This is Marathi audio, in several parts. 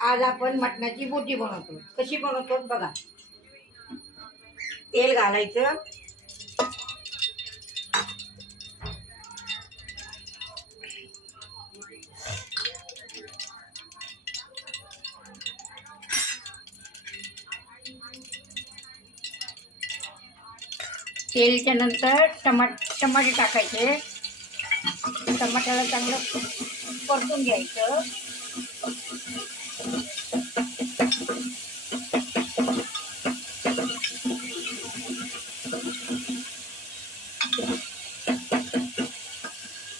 आज आपण मटणाची बोटी बनवतो. कशी बनवतो बघा. तेल घालायचं, तेलच्या नंतर टमाटे टाकायचे. टमाट्याला चांगलं परतून घ्यायचं.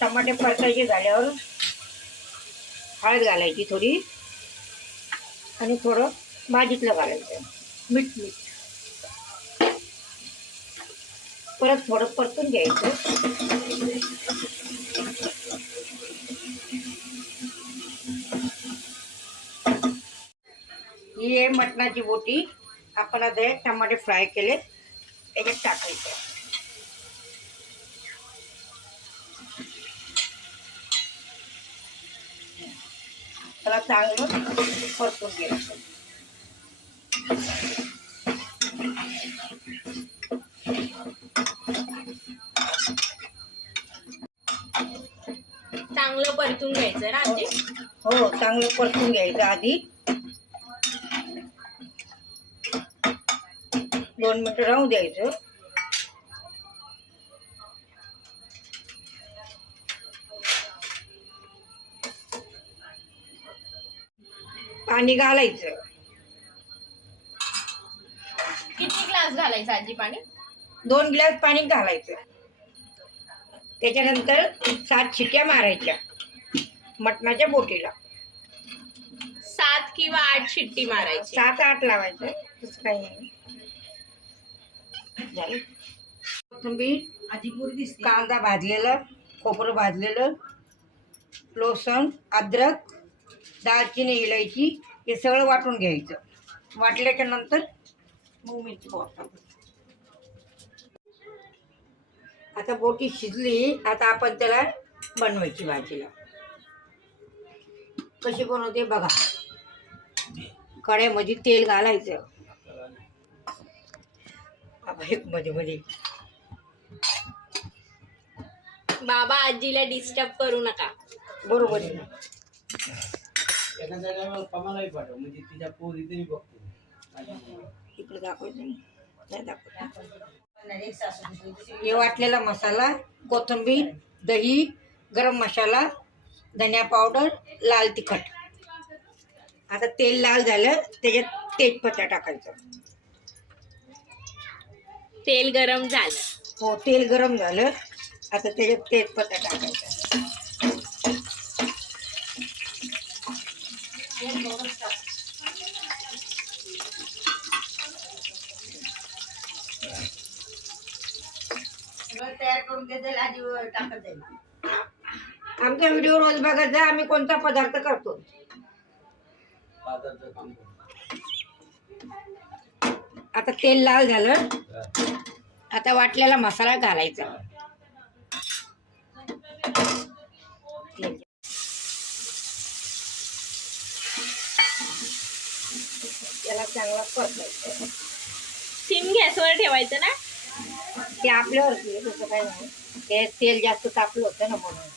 टमाटे परतायचे झाल्यावर हळद घालायची थोडी आणि थोडं भाजीतलं घालायचं मीठ. परत थोडं परतून घ्यायचं. ही आहे मटणाची बोटी. आपण आता टमाटे फ्राय केले त्याच्यात टाकायचं. त्याला चांगलं परतून घ्यायचं. चांगलं परतून घ्यायचं ना आधी. हो, चांगलं परतून घ्यायचं आधी. 2 मिनिटं राहू द्यायचं. पाणी घालायचं. किती ग्लास घालायचं आजी पाणी? 2 ग्लास पाणी घालायचं. त्याच्यानंतर 7 शिट्ट्या मारायच्या मटणाच्या बोटीला. 7 किंवा 8 शिट्टी मारायची. 7-8 लावायचं. तसं काही नाही. झालं. कोथिंबीर, कांदा भाजलेलं, खोबरं भाजलेलं, लसूण, अद्रक, दालचिनी, इलायची हे सगळं वाटून घ्यायचं. वाटल्याच्या नंतर मग मिरची पावडर. आता बोटी शिजली. आता आपण त्याला बनवायची भाजीला. कशी बनवते बघा. कढईमध्ये तेल घालायचं. मध्ये बाबा आजीला डिस्टर्ब करू नका. बरोबर आहे. इकडे दाखवायचं नाही दाखवत. हे वाटलेला मसाला, कोथिंबीर, दही, गरम मसाला, धनिया पावडर, लाल तिखट. आता तेल लाल झालं त्याच्यात तेजपत्ता टाकायचं. तेल गरम झालं. हो, तेल गरम झालं. आता त्याच्यात तेजपत्ता टाकायचा. तयार करून टाकत जाईल. आमचा व्हिडिओ रोज बघायचा. आम्ही कोणता पदार्थ करतो. आता तेल लाल झालं. आता वाटलेला मसाला घालायचा. त्याला चांगला परतायचं. सिम गॅसवर ठेवायचं ना. ते आपल्यावरती तसं काय नाही. ते तेल जास्त तापलं होतं ना म्हणून.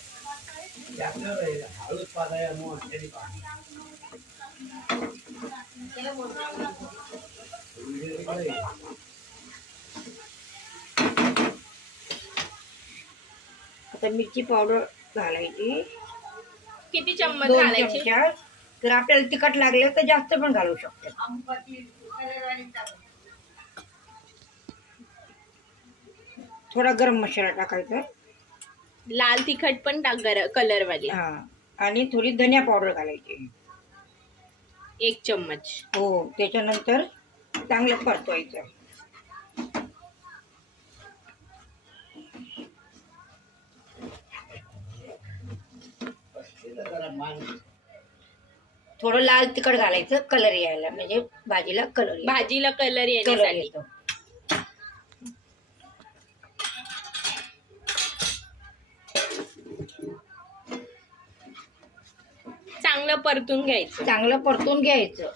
आता मिरची पावडर घालायची. किती चम्मच 2 घालायची? चमचा. जर आपल्याला तिखट लागले तर जास्त पण घालू शकतो. थोडा गरम मसाला टाकायचा. लाल तिखट पण टाक कलर वाली. हा, आणि थोडी धनिया पावडर घालायची. 1 चम्मच. हो, त्याच्यानंतर चांगलं परतवायचं. थोडं लाल तिखट घालायचं कलर यायला. म्हणजे भाजीला कलर येण्यासाठी. येतो. चांगलं चांगलं परतून घ्यायचं. चांगलं परतून घ्यायचं.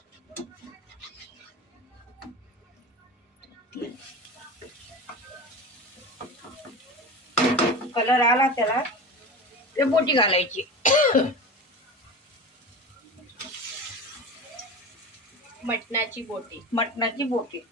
कलर आला त्याला ते बोटी घालायची. मटणाची बोटी. मटणाची बोटी.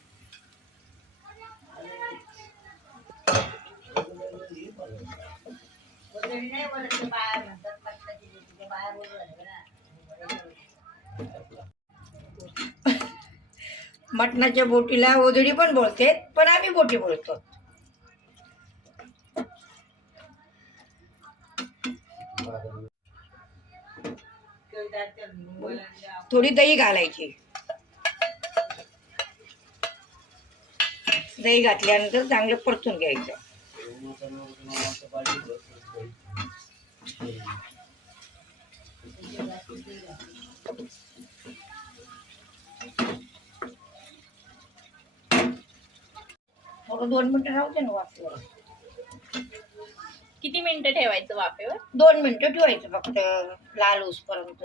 मटणाच्या बोटीला ओदडी पण बोलते, पण आम्ही बोटी बोलतो. थोडी दही घालायची. दही घातल्यानंतर चांगलं परतून घ्यायचं. थोडं 2 मिनिटं राहू दे ना वाफेवर. किती मिनिटं ठेवायचं वाफेवर? 2 मिनिटं ठेवायचं फक्त, लाल होईपर्यंत.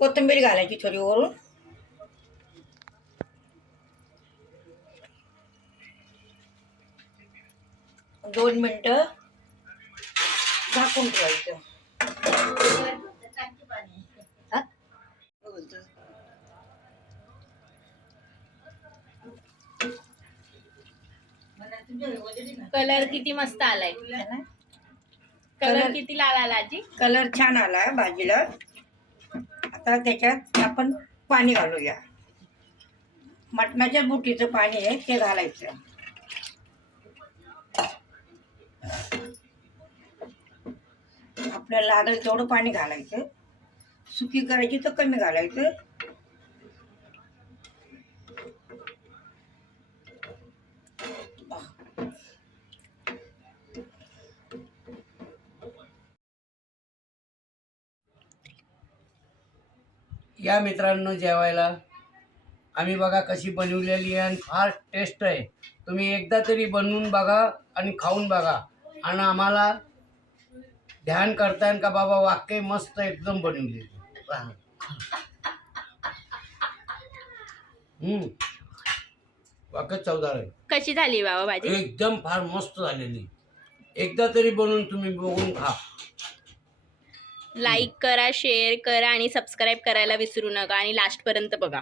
कोथिंबीर घालायची थोडी वरून. दोन मिनिटं झाकून ठेवायचं. हा? कलर किती मस्त आलाय. कलर किती लाल आला आजी? कलर छान आलाय भाजीला. आता त्याच्यात आपण पाणी घालूया. मटणाच्या बुटीचं पाणी आहे ते घालायचं. आपल्याला लागेल तेवढं पाणी घालायचं. सुकी करायची तर कमी घालायचं. या मित्रांनो जेवायला. आम्ही बघा कशी बनवलेली आहे आणि फार टेस्ट आहे. तुम्ही एकदा तरी बनवून बघा आणि खाऊन बघा आणि आम्हाला ध्यान करताय का बाबा वाक्य मस्त एकदम बनवलेली. वाक्य चवदार आहे. कशी झाली बाबा भाजी? एकदम फार मस्त झालेली. एकदा तरी बनवून तुम्ही बघून खा. लाईक करा, शेअर करा आणि सबस्क्राईब करायला विसरू नका आणि लास्टपर्यंत बघा.